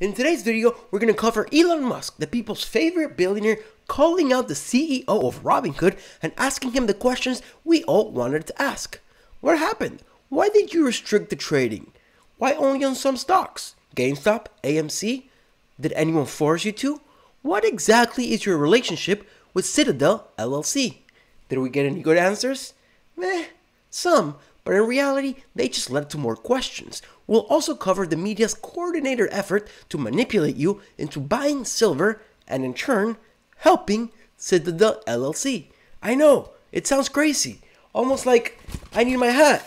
In today's video, we're going to cover Elon Musk, the people's favorite billionaire, calling out the CEO of Robinhood and asking him the questions we all wanted to ask. What happened? Why did you restrict the trading? Why only on some stocks? GameStop? AMC? Did anyone force you to? What exactly is your relationship with Citadel LLC? Did we get any good answers? Some, but in reality, they just led to more questions. We'll also cover the media's coordinated effort to manipulate you into buying silver and in turn, helping Citadel LLC. I know, it sounds crazy, almost like I need my hat.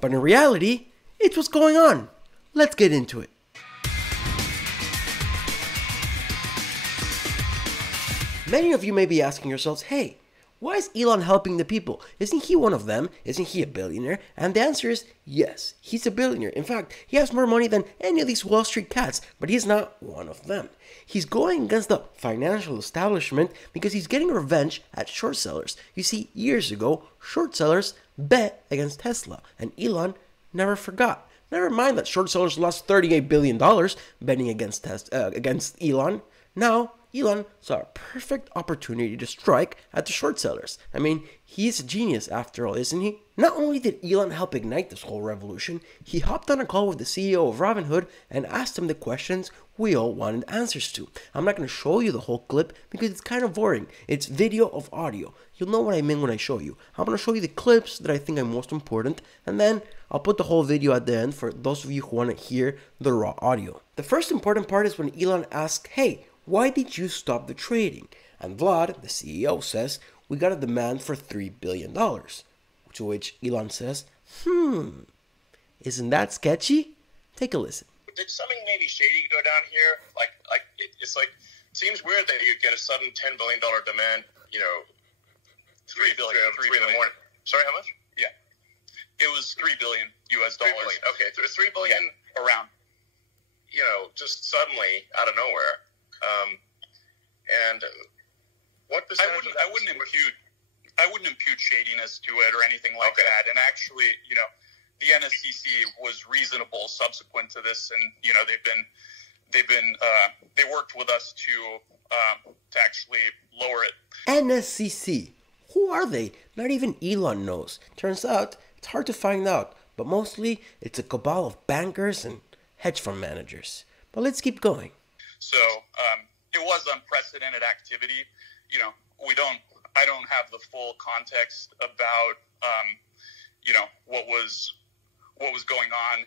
But in reality, it's what's going on. Let's get into it. Many of you may be asking yourselves, hey, why is Elon helping the people? Isn't he one of them? Isn't he a billionaire? And the answer is yes, he's a billionaire. In fact, he has more money than any of these Wall Street cats, but he's not one of them. He's going against the financial establishment because he's getting revenge at short sellers. You see, years ago, short sellers bet against Tesla, and Elon never forgot. Never mind that short sellers lost $38 billion betting against Elon. Now, Elon saw a perfect opportunity to strike at the short sellers. I mean, he's a genius after all, isn't he? Not only did Elon help ignite this whole revolution, he hopped on a call with the CEO of Robinhood and asked him the questions we all wanted answers to. I'm not going to show you the whole clip because it's kind of boring. It's video of audio. You'll know what I mean when I show you. I'm going to show you the clips that I think are most important, and then I'll put the whole video at the end for those of you who want to hear the raw audio. The first important part is when Elon asked, hey, why did you stop the trading? And Vlad, the CEO, says, we got a demand for $3 billion. To which Elon says, isn't that sketchy? Take a listen. Did something maybe shady go down here? It seems weird that you get a sudden $10 billion demand, you know, 3 billion in the morning. Sorry, how much? Yeah. It was $3 billion US dollars. $3 billion. Okay, so it's $3 billion around. You know, just suddenly out of nowhere. And what percentage? I wouldn't impute shadiness to it or anything like that. And actually, you know, the NSCC was reasonable subsequent to this, and you know they worked with us to actually lower it. NSCC, who are they? Not even Elon knows. Turns out it's hard to find out, but mostly it's a cabal of bankers and hedge fund managers. But let's keep going. So it was unprecedented activity. You know, I don't have the full context about you know what's going on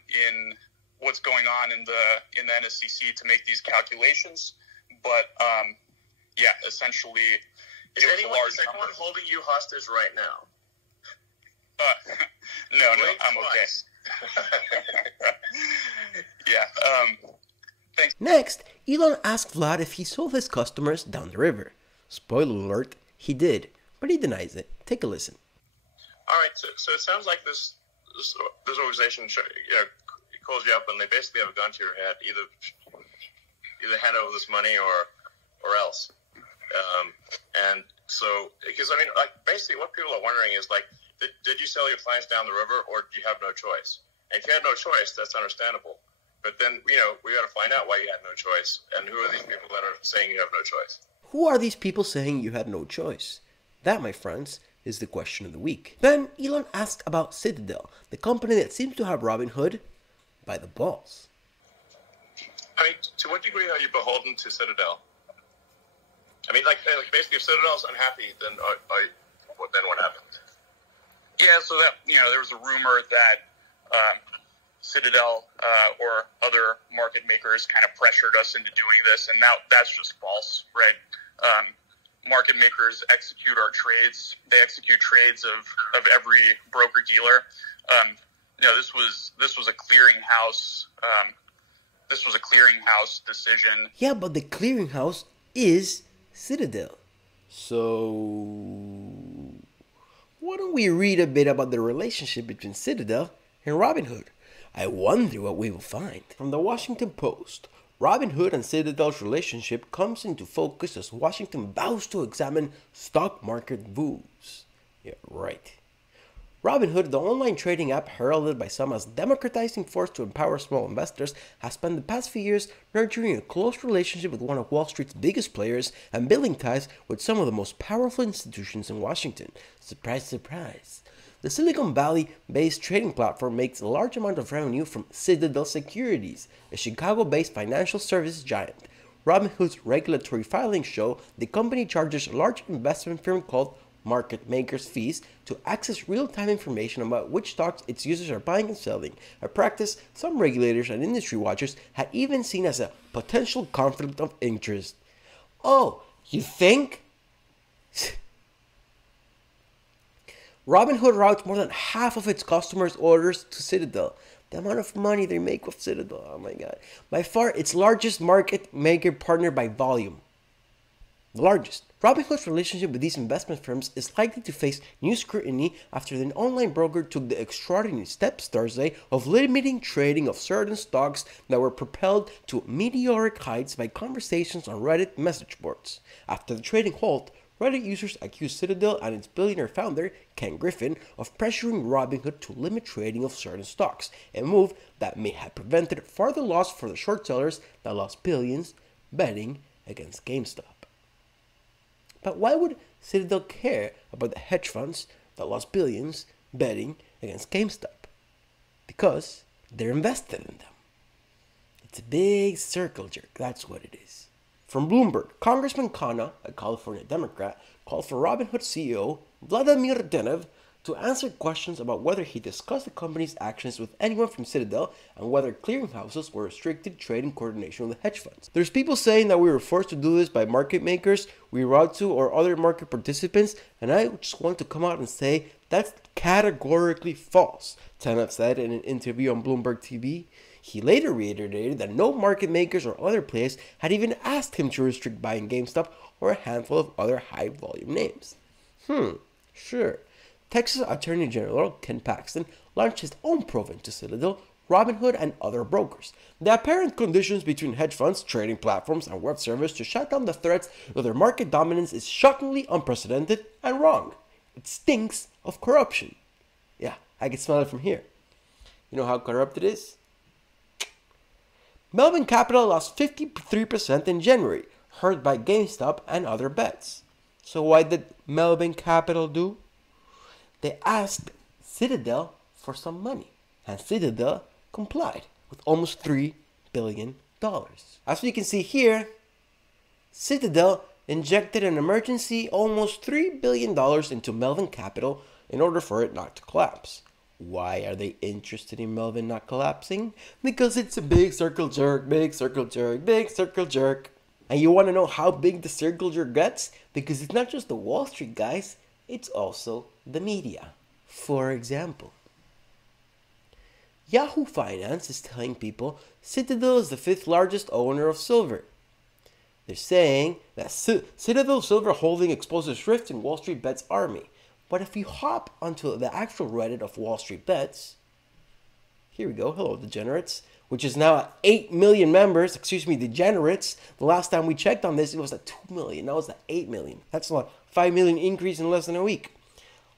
in the NSCC to make these calculations, but yeah, essentially, is anyone holding you hostage right now? No, I'm okay. Yeah. Thanks. Next, Elon asked Vlad if he sold his customers down the river. Spoiler alert, he did, but he denies it. Take a listen. All right, so it sounds like this organization, you know, calls you up and they basically have a gun to your head, either hand over this money or else. And so, because I mean, like basically, what people are wondering is like, did you sell your clients down the river, or did you have no choice? And if you had no choice, that's understandable. But then, you know, we got to find out why you had no choice. And who are these people that are saying you have no choice? Who are these people saying you had no choice? That, my friends, is the question of the week. Then Elon asked about Citadel, the company that seems to have Robinhood by the balls. I mean, to what degree are you beholden to Citadel? I mean, like basically, if Citadel's unhappy, then what happens? Yeah, so that, you know, there was a rumor that Citadel or other market makers kind of pressured us into doing this, and now that's just false, right? Market makers execute our trades. They execute trades of every broker dealer. You know, this was a clearinghouse. This was a clearinghouse decision. Yeah, but the clearinghouse is Citadel. So why don't we read a bit about the relationship between Citadel and Robinhood? I wonder what we will find. From the Washington Post, Robinhood and Citadel's relationship comes into focus as Washington vows to examine stock market moves. Yeah, right. Robinhood, the online trading app heralded by some as democratizing force to empower small investors, has spent the past few years nurturing a close relationship with one of Wall Street's biggest players and building ties with some of the most powerful institutions in Washington. Surprise, surprise. The Silicon Valley-based trading platform makes a large amount of revenue from Citadel Securities, a Chicago-based financial services giant. Robinhood's regulatory filings show the company charges a large investment firm called market makers fees to access real-time information about which stocks its users are buying and selling, a practice some regulators and industry watchers had even seen as a potential conflict of interest. Oh, you think? Robinhood routes more than half of its customers' orders to Citadel. The amount of money they make with Citadel, oh my god. By far its largest market maker partner by volume. The largest. Robinhood's relationship with these investment firms is likely to face new scrutiny after the online broker took the extraordinary steps Thursday of limiting trading of certain stocks that were propelled to meteoric heights by conversations on Reddit message boards. After the trading halt, Reddit users accused Citadel and its billionaire founder, Ken Griffin, of pressuring Robinhood to limit trading of certain stocks, a move that may have prevented further loss for the short sellers that lost billions betting against GameStop. But why would Citadel care about the hedge funds that lost billions betting against GameStop? Because they're invested in them. It's a big circle jerk, that's what it is. From Bloomberg, Congressman Khanna, a California Democrat, called for Robinhood CEO Vladimir Denev to answer questions about whether he discussed the company's actions with anyone from Citadel and whether clearinghouses were restricted trading coordination with hedge funds. There's people saying that we were forced to do this by market makers we route to or other market participants, and I just want to come out and say that's categorically false, Denev said in an interview on Bloomberg TV. He later reiterated that no market makers or other players had even asked him to restrict buying GameStop or a handful of other high-volume names. Sure. Texas Attorney General Ken Paxton launched his own probe into Citadel, Robinhood, and other brokers. The apparent conditions between hedge funds, trading platforms, and web servers to shut down the threats of their market dominance is shockingly unprecedented and wrong. It stinks of corruption. Yeah, I can smell it from here. You know how corrupt it is? Melvin Capital lost 53% in January, hurt by GameStop and other bets. So what did Melvin Capital do? They asked Citadel for some money, and Citadel complied with almost $3 billion. As we can see here, Citadel injected an emergency almost $3 billion into Melvin Capital in order for it not to collapse. Why are they interested in Melvin not collapsing? Because it's a big circle jerk, big circle jerk, big circle jerk. And you want to know how big the circle jerk gets? Because it's not just the Wall Street guys, it's also the media. For example, Yahoo Finance is telling people Citadel is the 5th largest owner of silver. They're saying that Citadel Silver Holding exposes rift in Wall Street Bets army. But if you hop onto the actual Reddit of Wall Street Bets, here we go, hello degenerates, which is now at 8 million members, degenerates. The last time we checked on this, it was at 2 million, now it's at 8 million. That's a 5 million increase in less than a week.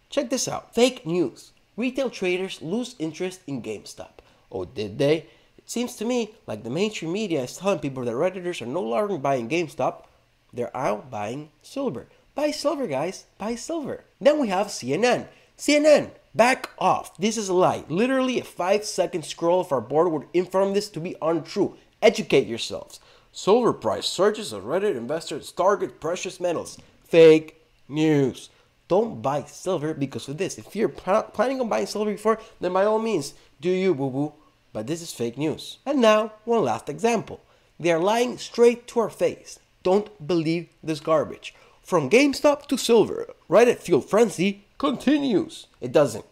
Check this out, fake news. Retail traders lose interest in GameStop. Oh, did they? It seems to me like the mainstream media is telling people that Redditors are no longer buying GameStop, they're out buying silver. Buy silver, guys. Buy silver. Then we have CNN. CNN, back off. This is a lie. Literally a 5-second scroll of our board would inform this to be untrue. Educate yourselves. Silver price surges as Reddit investors target precious metals. Fake news. Don't buy silver because of this. If you're planning on buying silver before, then by all means, do you, boo-boo. But this is fake news. And now, one last example. They are lying straight to our face. Don't believe this garbage. From GameStop to silver, Reddit fueled frenzy continues. It doesn't.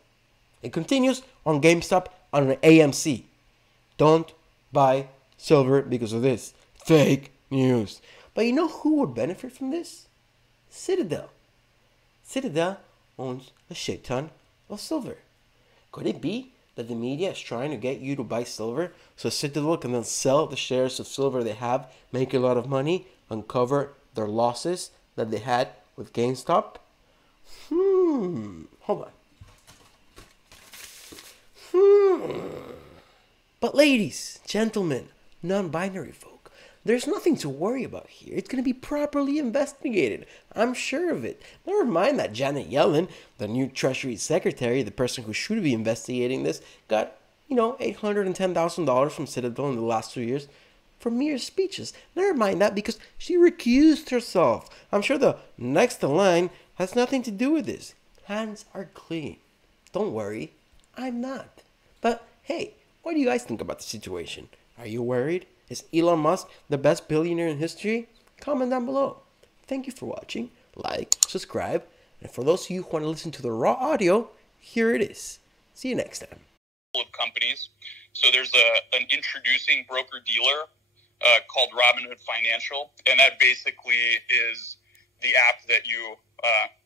It continues on GameStop on AMC. Don't buy silver because of this. Fake news. But you know who would benefit from this? Citadel. Citadel owns a shit ton of silver. Could it be that the media is trying to get you to buy silver so Citadel can then sell the shares of silver they have, make a lot of money, and cover their losses that they had with GameStop? Hold on. But ladies, gentlemen, non-binary folk, there's nothing to worry about here. It's going to be properly investigated. I'm sure of it. Never mind that Janet Yellen, the new Treasury Secretary, the person who should be investigating this, got, $810,000 from Citadel in the last 2 years for mere speeches. Never mind that because she recused herself. I'm sure the next in line has nothing to do with this. Hands are clean. Don't worry, I'm not. But hey, what do you guys think about the situation? Are you worried? Is Elon Musk the best billionaire in history? Comment down below. Thank you for watching. Like, subscribe, and for those of you who want to listen to the raw audio, here it is. See you next time. Of companies. So there's an introducing broker-dealer called Robinhood Financial, and that basically is the app that you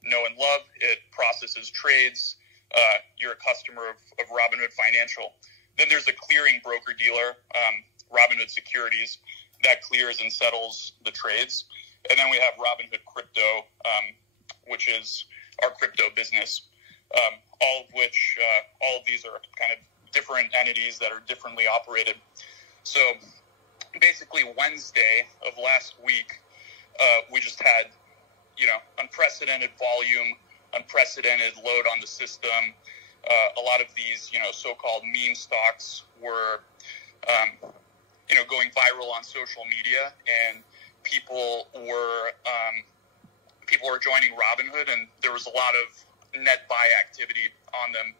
know and love. It processes trades. You're a customer of Robinhood Financial. Then there's a clearing broker-dealer, Robinhood Securities, that clears and settles the trades. And then we have Robinhood Crypto, which is our crypto business, all of these are kind of different entities that are differently operated. So basically Wednesday of last week, we just had, unprecedented volume, unprecedented load on the system. A lot of these, so-called meme stocks were, going viral on social media, and people were joining Robinhood, and there was a lot of net buy activity on them,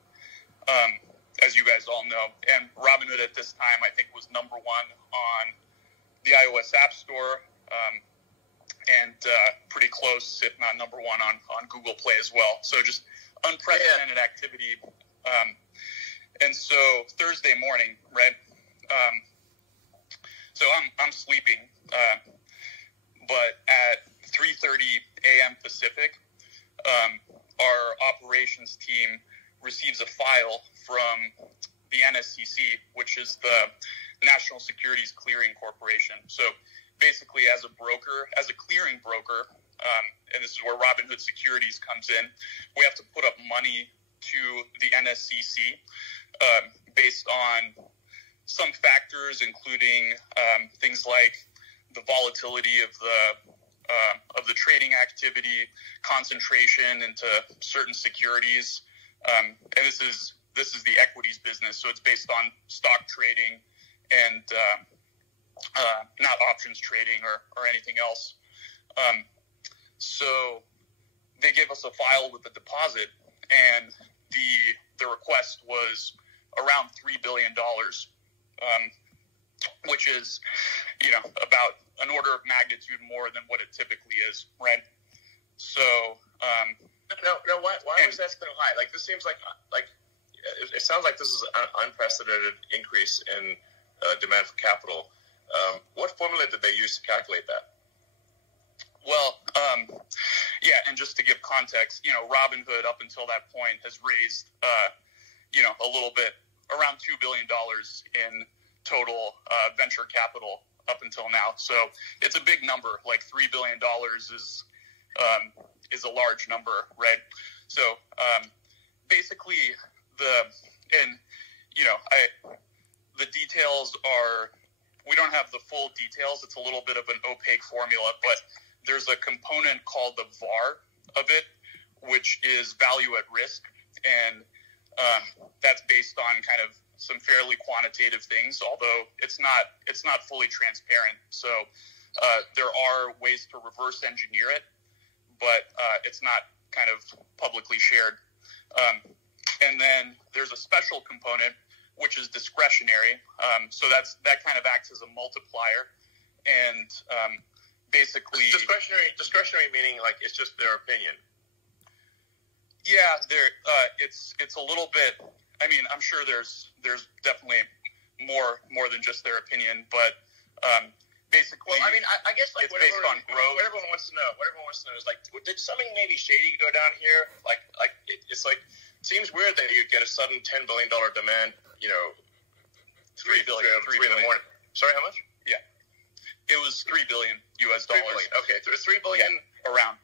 as you guys all know. And Robinhood at this time, I think, was number one on the iOS App Store, and pretty close, if not number one, on Google Play as well. So just unprecedented activity. And so Thursday morning, right? So I'm sleeping, but at 3:30 a.m. Pacific, our operations team receives a file from the NSCC, which is the National Securities Clearing Corporation. So basically, as a clearing broker, and this is where Robinhood Securities comes in, we have to put up money to the NSCC based on some factors, including things like the volatility of the trading activity, concentration into certain securities, and this is the equities business, so it's based on stock trading and not options trading or anything else. So they gave us a file with the deposit, and the request was around $3 billion, which is, about an order of magnitude more than what it typically is, right? So, no, why was that so high? Like, this seems like it sounds like this is an unprecedented increase in demand for capital. What formula did they use to calculate that? Well, and just to give context, Robinhood up until that point has raised, a little bit, around $2 billion in total venture capital up until now. So it's a big number. Like $3 billion is a large number, right? So basically, the details are, we don't have the full details. It's a little bit of an opaque formula, but there's a component called the VAR of it, which is value at risk, and that's based on kind of some fairly quantitative things, although it's not fully transparent. So there are ways to reverse engineer it, but it's not kind of publicly shared. And then there's a special component, which is discretionary. So that kind of acts as a multiplier, and basically discretionary meaning like it's just their opinion. Yeah, it's a little bit. I mean, I'm sure there's definitely more than just their opinion, but basically, well, I mean, I guess like it's based on growth. What everyone wants to know is like, did something maybe shady go down here? It's like, it seems weird that you get a sudden $10 billion demand. $3 billion in the morning. Sorry, how much? Yeah, it was $3 billion US dollars. $3 billion. Okay, so $3 billion around.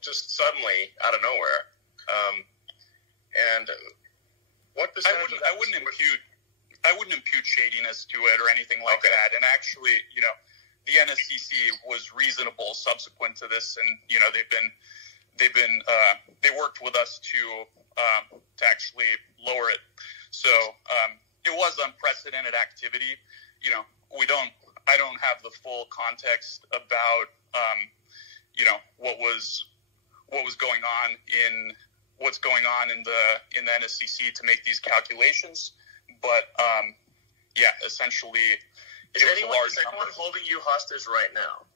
Just suddenly out of nowhere, and What percentage? I wouldn't impute shadiness to it or anything like that. And actually, the NSCC was reasonable subsequent to this, and they worked with us to actually lower it. So it was unprecedented activity. I don't have the full context about what's going on in the NSCC to make these calculations, but essentially, is anyone holding you hostage right now?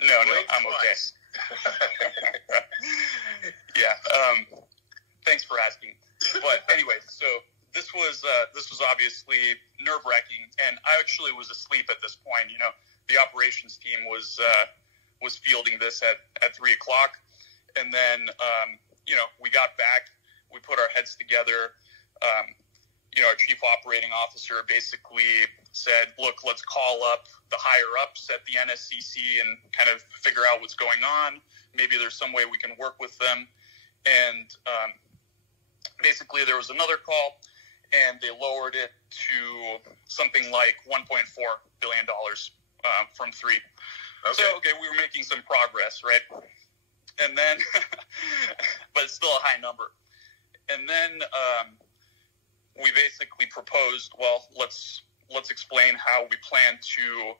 No, I'm okay. Thanks for asking. But anyway, so this was obviously nerve-wracking, and I actually was asleep at this point. The operations team was fielding this at 3:00, and then we got back, we put our heads together. Our chief operating officer basically said, "Look, let's call up the higher ups at the NSCC and kind of figure out what's going on. Maybe there's some way we can work with them." And basically, there was another call, and they lowered it to something like $1.4 billion from $3 billion. Okay. So, we were making some progress, right? And then, but it's still a high number. And then we basically proposed, well, let's explain how we plan to,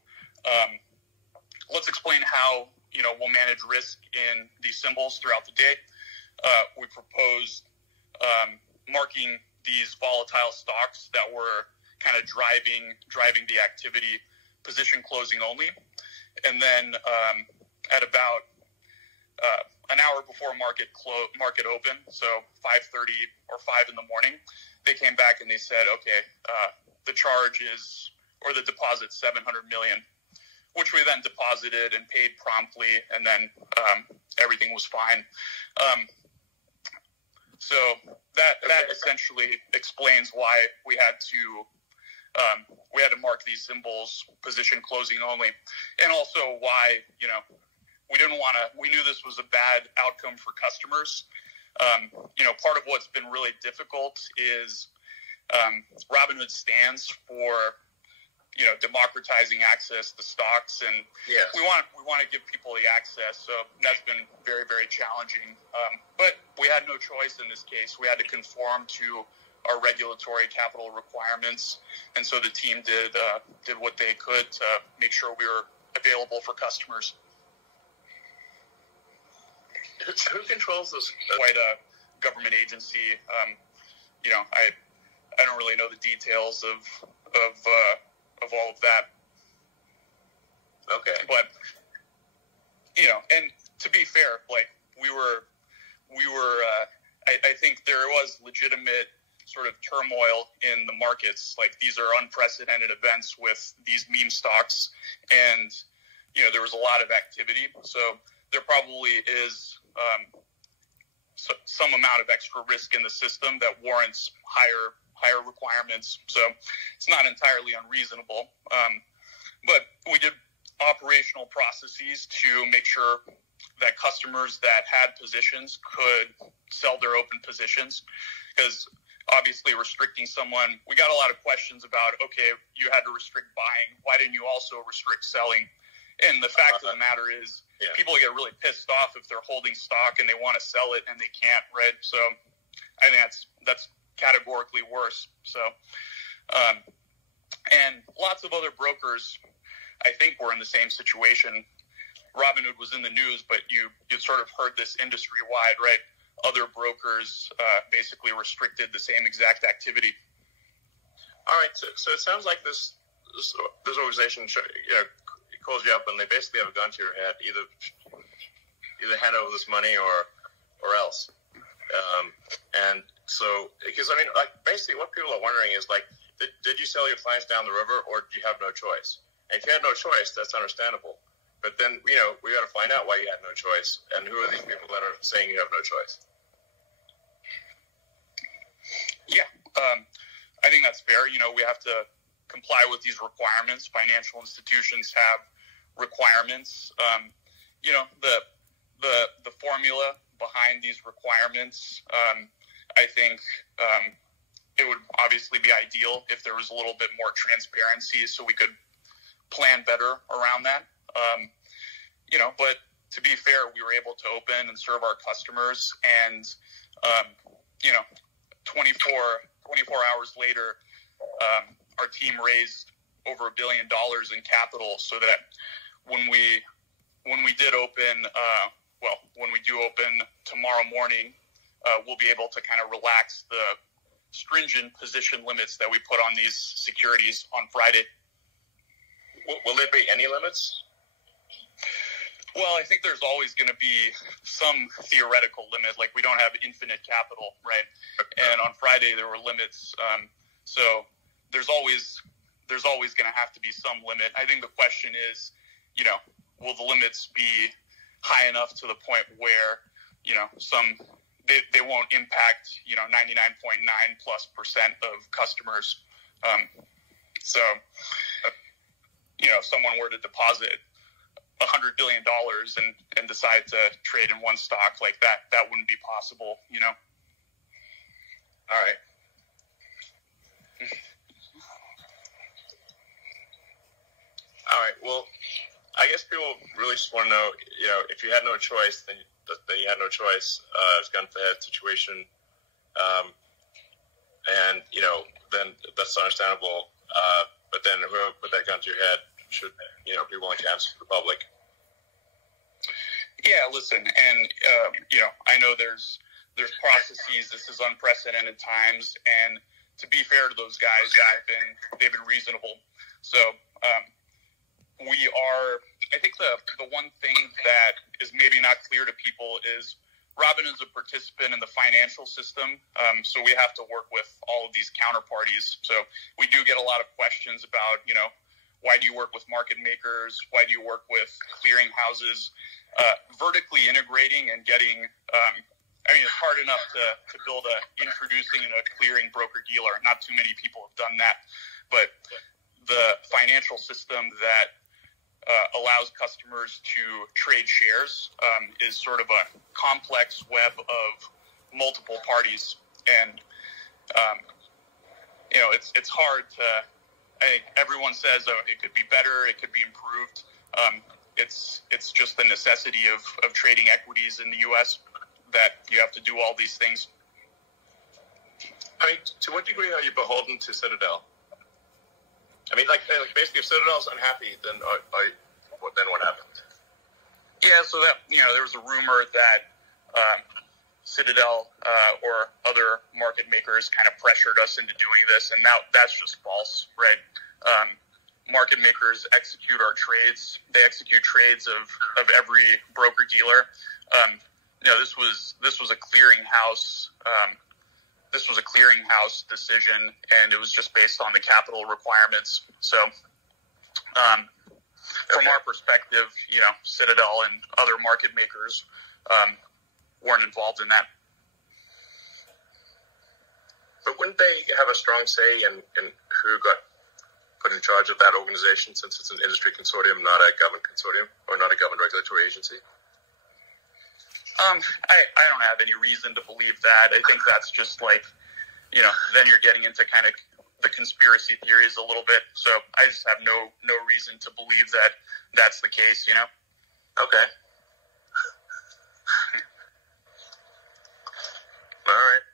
let's explain how, we'll manage risk in these symbols throughout the day. We proposed marking these volatile stocks that were kind of driving the activity, position closing only. And then at about an hour before market open, so 5:30 or 5 in the morning, they came back and they said, okay, the charge is, or the deposit, $700 million, which we then deposited and paid promptly, and then everything was fine. So that essentially explains why we had to mark these symbols position closing only, and also why we knew this was a bad outcome for customers. Part of what's been really difficult is Robinhood stands for democratizing access to stocks, and yes, we want to give people the access. So that's been very, very challenging. But we had no choice in this case. We had to conform to our regulatory capital requirements, and so the team did what they could to make sure we were available for customers. Who controls this? Quite a government agency. I don't really know the details of all of that. Okay. But and to be fair, we were. I think there was legitimate sort of turmoil in the markets. These are unprecedented events with these meme stocks, and there was a lot of activity. So there probably is some amount of extra risk in the system that warrants higher requirements. So it's not entirely unreasonable. But we did operational processes to make sure that customers that had positions could sell their open positions, because obviously restricting someone, we got a lot of questions about, okay, you had to restrict buying. Why didn't you also restrict selling? And the fact of the matter is, people get really pissed off if they're holding stock and they want to sell it and they can't, right? So I think that's categorically worse. So, and lots of other brokers, I think, were in the same situation. Robinhood was in the news, but you sort of heard this industry-wide, right? Other brokers basically restricted the same exact activity. All right, so it sounds like this organization calls you up and they basically have a gun to your head, either hand over this money or else. And so, because basically what people are wondering is did you sell your clients down the river, or did you have no choice? And if you had no choice, that's understandable. But then, we got to find out why you had no choice, and who are these people that are saying you have no choice? Yeah, I think that's fair. We have to comply with these requirements. Financial institutions have requirements. The formula behind these requirements I think it would obviously be ideal if there was a little bit more transparency so we could plan better around that. But to be fair, we were able to open and serve our customers, and 24 hours later, our team raised over $1 billion in capital, so that when we did open, when we do open tomorrow morning, we'll be able to kind of relax the stringent position limits that we put on these securities on Friday. Will there be any limits? Well, I think there's always going to be some theoretical limit. Like, we don't have infinite capital, right? And on Friday there were limits. So there's always going to have to be some limit. I think the question is, will the limits be high enough to the point where, they won't impact, 99.9+% of customers. If someone were to deposit $100 billion and decide to trade in one stock like that, that wouldn't be possible, All right. All right. Well, I guess people really just want to know, if you had no choice, then you had no choice. It's gun for head situation. Then that's understandable. But then whoever put that gun to your head should, be willing to answer to the public. Yeah, listen, and I know there's processes. This is unprecedented times, and to be fair to those guys, they've been reasonable. So I think the one thing that is maybe not clear to people is Robinhood's a participant in the financial system, so we have to work with all of these counterparties. So we do get a lot of questions about, why do you work with market makers? Why do you work with clearing houses? Vertically integrating and getting, it's hard enough to build introducing a clearing broker-dealer. Not too many people have done that. But the financial system that allows customers to trade shares is sort of a complex web of multiple parties. And, it's hard to... I think everyone says, it could be better, it could be improved. It's just the necessity of trading equities in the U.S. that you have to do all these things. To what degree are you beholden to Citadel? Basically, if Citadel's unhappy, then what happens? Yeah, so that there was a rumor that Citadel or other market makers kind of pressured us into doing this, and that's just false, right? Market makers execute our trades. They execute trades of every broker dealer. This was a clearinghouse. This was a clearinghouse decision, and it was just based on the capital requirements. So, from our perspective, Citadel and other market makers weren't involved in that. But wouldn't they have a strong say in who got put in charge of that organization, since it's an industry consortium, not a government consortium, or not a government regulatory agency? I don't have any reason to believe that. I think that's just then you're getting into kind of the conspiracy theories a little bit. So I just have no reason to believe that that's the case, Okay. All right.